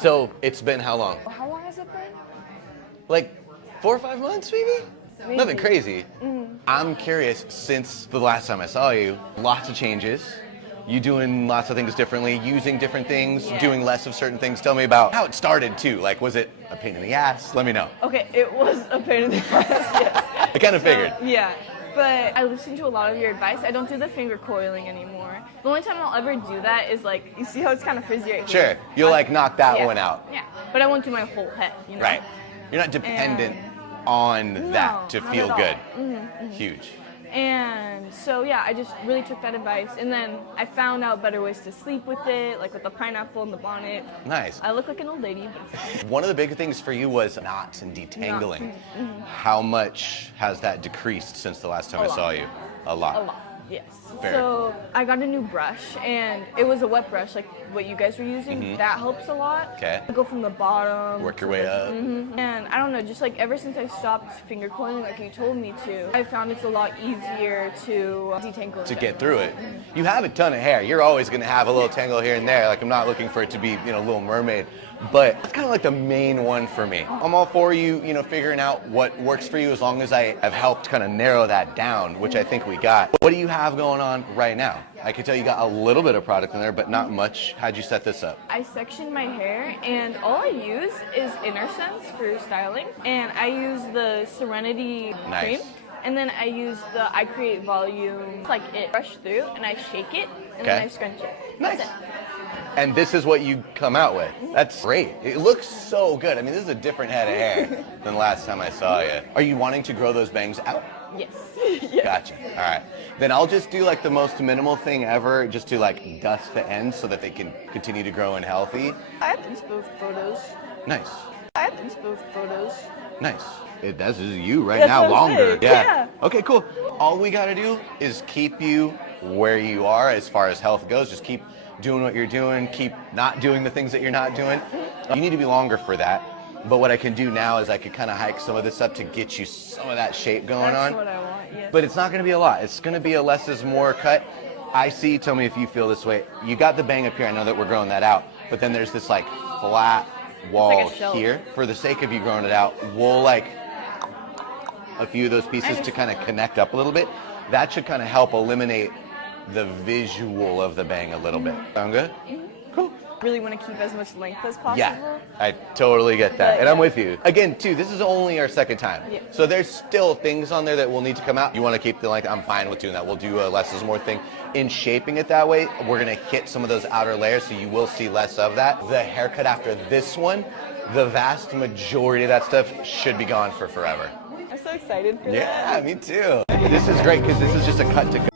So it's been how long? How long has it been? Like 4 or 5 months, maybe? Maybe. Nothing crazy. I'm curious, since the last time I saw you, lots of changes. You doing lots of things differently, using different things, Yeah. doing less of certain things. Tell me about how it started too. Like, was it a pain in the ass? Let me know. Okay, it was a pain in the ass, yes. I kind of figured. Yeah, but I listened to a lot of your advice. I don't do the finger coiling anymore. The only time I'll ever do that is like, you see how it's kind of frizzy right here? Sure, you'll like knock that Yeah. one out. Yeah, but I won't do my whole head, you know? Right. You're not dependent on that to not feel at good. all. Huge. And so yeah, I just really took that advice, and then I found out better ways to sleep with it, like with the pineapple and the bonnet. Nice. I look like an old lady, but it's okay. One of the big things for you was knots and detangling. How much has that decreased since the last time I lot. saw you? A lot. A lot, yes. Fair. So I got a new brush, and it was a wet brush, like what you guys were using. That helps a lot. Okay. Go from the bottom. Work your to way the- up. And I don't know, just like ever since I stopped finger coiling, like you told me to, I found it's a lot easier to detangle. To get through it. You have a ton of hair. You're always going to have a little tangle here and there. Like, I'm not looking for it to be, Little Mermaid. But it's kind of like the main one for me. I'm all for you, figuring out what works for you as long as I have helped kind of narrow that down, which I think we got. What do you have going on right now? I can tell you got a little bit of product in there, but not much. How'd you set this up? I section my hair, and all I use is Inner Sense for styling, and I use the Serenity Nice. cream, and then I use the I Create Volume. It's like it brush through, and I shake it, and then Okay. I scrunch it. Nice. That's it. And this is what you come out with. That's great. It looks so good. I mean, this is a different head of hair than last time I saw you. Are you wanting to grow those bangs out? Yes. Yes. Gotcha. All right. Then I'll just do like the most minimal thing ever, just to like dust the ends so that they can continue to grow and healthy. I have inspo photos. Nice. I have inspo photos. Nice. This is you right That's now, what I'm longer. saying. Yeah. Okay, cool. All we got to do is keep you where you are as far as health goes. Just keep doing what you're doing. Keep not doing the things that you're not doing. You need to be longer for that. But what I can do now is I could kind of hike some of this up to get you some of that shape going That's on. what I want, yes. But it's not going to be a lot. It's going to be a less is more cut. I see, tell me if you feel this way. You got the bang up here. I know that we're growing that out. But then there's this like flat wall a shelf. here. For the sake of you growing it out, we'll like a few of those pieces to kind of connect up a little bit. That should kind of help eliminate the visual of the bang a little bit. Sound good? Cool. Really want to keep as much length as possible. Yeah, I totally get that. But, And I'm yeah. with you. Again, too, this is only our second time. Yeah. So there's still things on there that will need to come out. You want to keep the length, I'm fine with doing that. We'll do a less is more thing. In shaping it that way, we're going to hit some of those outer layers, so you will see less of that. The haircut after this one, the vast majority of that stuff should be gone for forever. I'm so excited for that. Yeah, me too. This is great because this is just a cut to